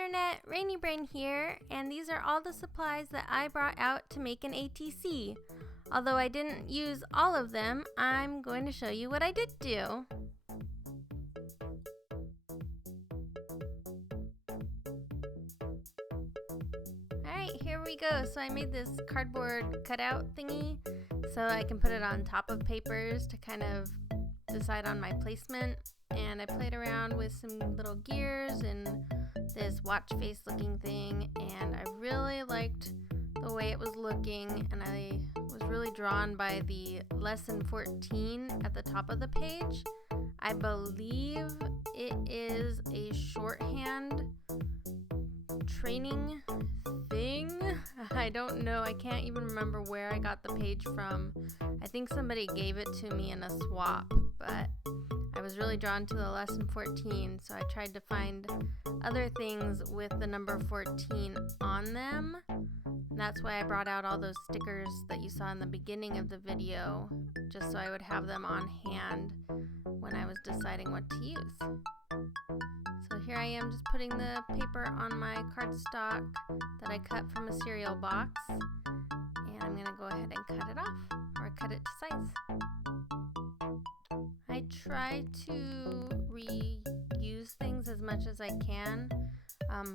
Internet, Rainy Brain here, and these are all the supplies that I brought out to make an ATC. Although I didn't use all of them, I'm going to show you what I did do. Alright, here we go. So I made this cardboard cutout thingy so I can put it on top of papers to kind of decide on my placement. And I played around with some little gears and this watch face looking thing, and I really liked the way it was looking, and I was really drawn by the lesson 14 at the top of the page. I believe it is a shorthand training thing. I don't know. I can't even remember where I got the page from. I think somebody gave it to me in a swap, but I was really drawn to the lesson 14, so I tried to find other things with the number 14 on them. And that's why I brought out all those stickers that you saw in the beginning of the video, just so I would have them on hand when I was deciding what to use. So here I am just putting the paper on my cardstock that I cut from a cereal box, and I'm going to go ahead and cut it off, or cut it to size. I try to reuse things as much as I can.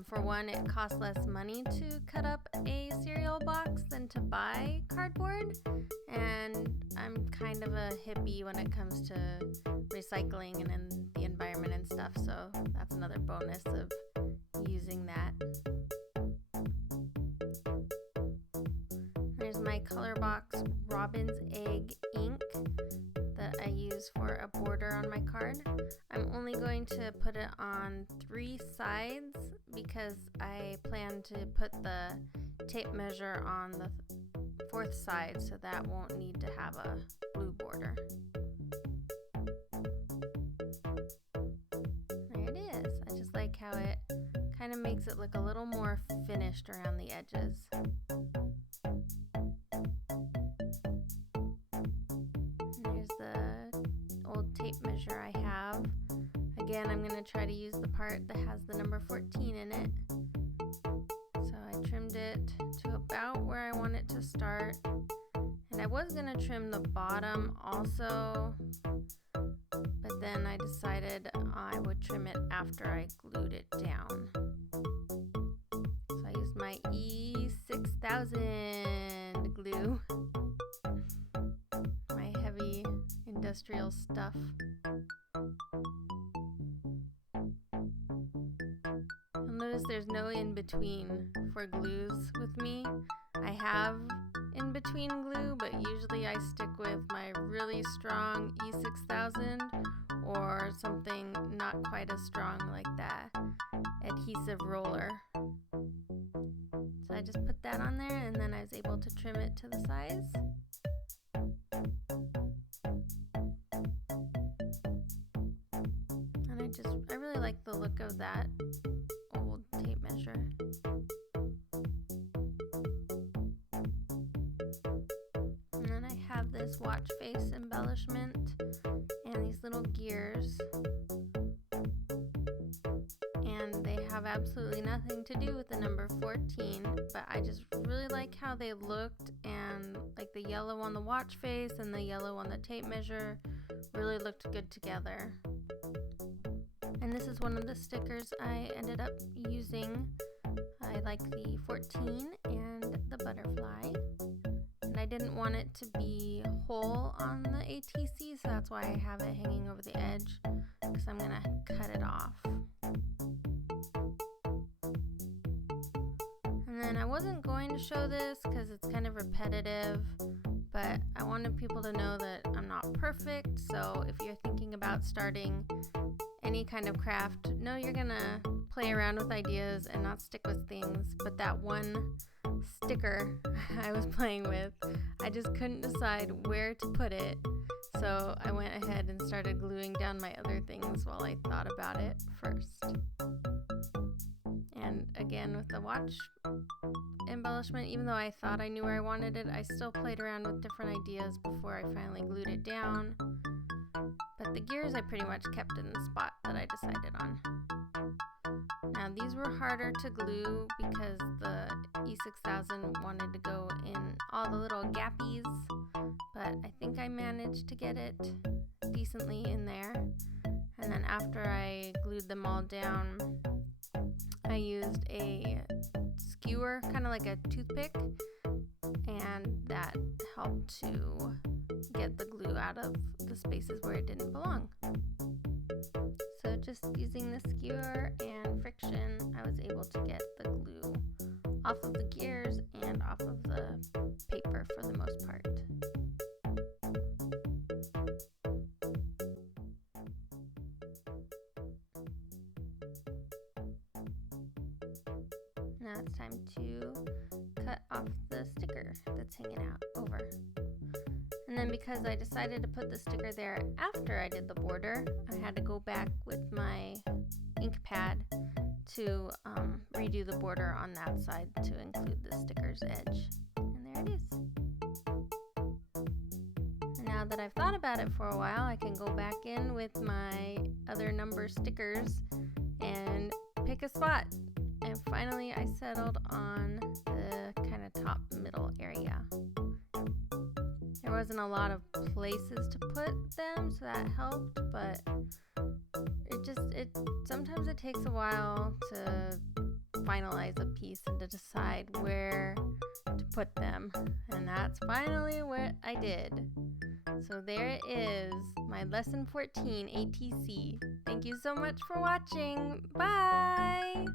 For one, it costs less money to cut up a cereal box than to buy cardboard, and I'm kind of a hippie when it comes to recycling and in the environment and stuff, so that's another bonus of using that. There's my color box Robin's Egg ink that I use for a border on my card. I'm only going to put it on 3 sides because I plan to put the tape measure on the 4th side, so that won't need to have a blue border. There it is. I just like how it kind of makes it look a little more finished around the edges. Tape measure I have. Again, I'm going to try to use the part that has the number 14 in it. So I trimmed it to about where I want it to start. And I was going to trim the bottom also, but then I decided I would trim it after I glued it down. So I used my E6000 glue. Industrial stuff. You'll notice there's no in-between for glues with me. I have in-between glue, but usually I stick with my really strong E6000 or something not quite as strong like that adhesive roller. So I just put that on there, and then I was able to trim it to the size. I really like the look of that old tape measure. And then I have this watch face embellishment and these little gears. And they have absolutely nothing to do with the number 14, but I just really like how they looked, and like the yellow on the watch face and the yellow on the tape measure really looked good together. And this is one of the stickers I ended up using. I like the 14 and the butterfly. And I didn't want it to be whole on the ATC, so that's why I have it hanging over the edge, because I'm going to cut it off. And then I wasn't going to show this because it's kind of repetitive, but I wanted people to know that I'm not perfect. So if you're thinking about starting any kind of craft, know you're gonna play around with ideas and not stick with things, but that one sticker I was playing with, I just couldn't decide where to put it, so I went ahead and started gluing down my other things while I thought about it first. And again, with the watch embellishment, even though I thought I knew where I wanted it, I still played around with different ideas before I finally glued it down. But the gears I pretty much kept in the spot that I decided on. Now Now these were harder to glue because the E6000 wanted to go in all the little gappies, but I think I managed to get it decently in there. And then after I glued them all down, I used a skewer, kind of like a toothpick, and that helped to get the glue out of the spaces where it didn't belong. So just using the skewer and friction, I was able to get the glue off of the gears and off of the paper for the most part. Now it's time to cut off the sticker that's hanging out over. And then because I decided to put the sticker there after I did the border, I had to go back with my ink pad to redo the border on that side to include the sticker's edge. And there it is. And now that I've thought about it for a while, I can go back in with my other number stickers and pick a spot. And finally I settled on the kind of top middle area. There wasn't a lot of places to put them, so that helped, but sometimes it takes a while to finalize a piece and to decide where to put them, and that's finally what I did. So there it is, my lesson 14 ATC. Thank you so much for watching. Bye!